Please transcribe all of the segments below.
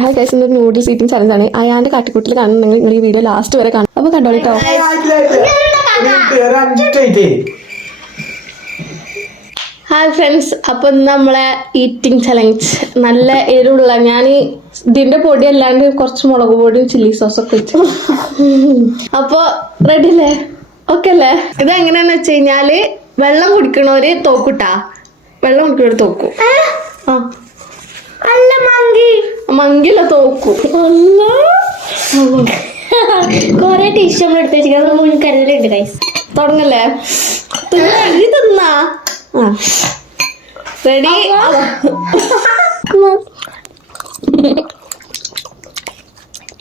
Hi guys, ഇന്നൊരു noodles eating challenge ആണ്. അയാന്റെ കാട്ടിക്കൂട്ടിൽ കാണുന്നുണ്ടെങ്കിൽ നിങ്ങൾ ഈ വീഡിയോ ലാസ്റ്റ് വരെ കാണും. അപ്പൊ കണ്ടോളിട്ടോ. ഹായ് ഫ്രണ്ട്സ്, അപ്പൊ നമ്മളെ ഈറ്റിംഗ് ചലഞ്ച് നല്ല എരിവുള്ള, ഞാൻ ഇതിന്റെ പൊടി അല്ലാണ്ട് കുറച്ച് മുളക് പൊടിയും ചില്ലി സോസൊക്കെ വെച്ചു. അപ്പൊ റെഡി അല്ലേ? ഓക്കെ അല്ലേ? ഇത് എങ്ങനെയാന്ന് വെച്ച് കഴിഞ്ഞാല് വെള്ളം കുടിക്കണവര് തോക്കൂട്ടാ. വെള്ളം കുടിക്കണവര് തോക്കും. അല്ല മങ്കില തോക്കും. കൊറേ ടിഷ്യൂ നമ്മൾ എടുത്ത് വെച്ചിട്ട് മുൻകരുതലുണ്ട് ഗൈസ്. തുടങ്ങല്ലേ? തിന്നാ റെഡി?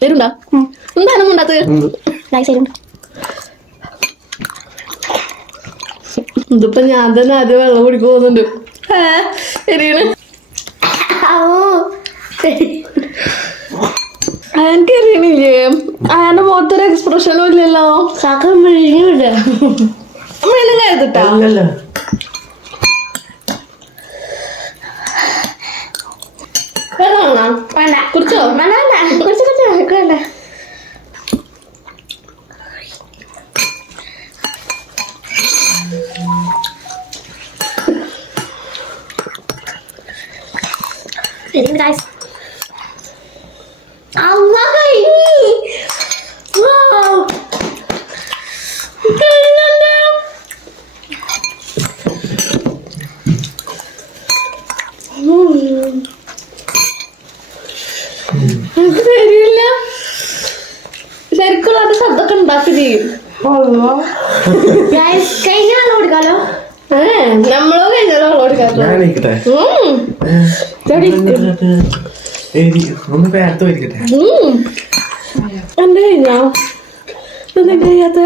തരുണ്ടാ? എന്താണ് ഉണ്ടാത്തത്? ഇതിപ്പോ ഞാൻ തന്നെ ആദ്യം വെള്ളം കുടിക്ക് പോകുന്നുണ്ട്. ശരിയാണ്. എനിക്ക് അറിയണില്ലേ? അയാന്റെ മുഖത്തൊരു എക്സ്പ്രഷനും ഇല്ലല്ലോ. മെല്ലും കരുതിട്ടാ. കുറിച്ചോ? വേണ്ട. Guys, Allah ini, wow, ശരിക്കുള്ള അത് ശബ്ദമൊക്കെ ഉണ്ടാക്കി ചെയ്യും. കഴിഞ്ഞാലോ കൊടുക്കാലോ? നമ്മളോ കഴിഞ്ഞാലോ വെള്ളം കൊടുക്കാലോ? എന്റെ കഴിഞ്ഞോ? എന്താ കഴിയാത്ത?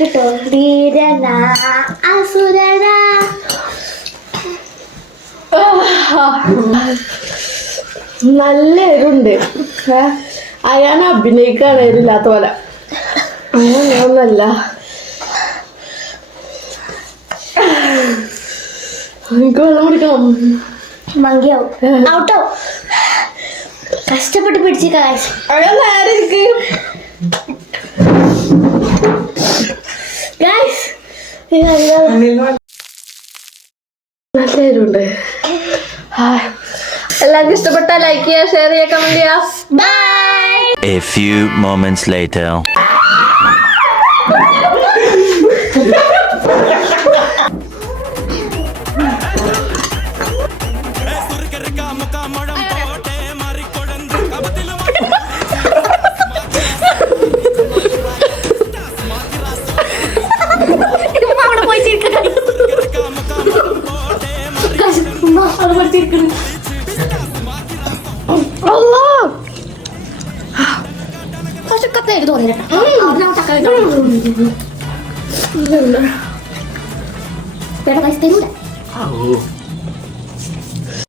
കിട്ടോ? ധീരന അസുരന. നല്ല എരുണ്ട്. അയാൾ അഭിനയിക്കാണ് എരില്ലാത്ത പോലെ. അങ്ങനെയൊന്നല്ല. എനിക്ക് വെള്ളം കുടിക്കണം. മങ്കിയാവും. ഔട്ടോ. കഷ്ടപ്പെട്ട് പിടിച്ച് അയാൾ നേരെ ഇരിക്ക്. നല്ല എരുണ്ട്. എല്ലാവർക്കും ഇഷ്ടപ്പെട്ട ലൈക്ക് ചെയ്യുക, ഷെയർ ചെയ്യുക, കമന്റ് ചെയ്യുക. Bye. A few moments later. കഷ്ടക്കത്തേക്ക് തോന്നിട്ടാ. ചേട്ടാ പൈസ തരൂല.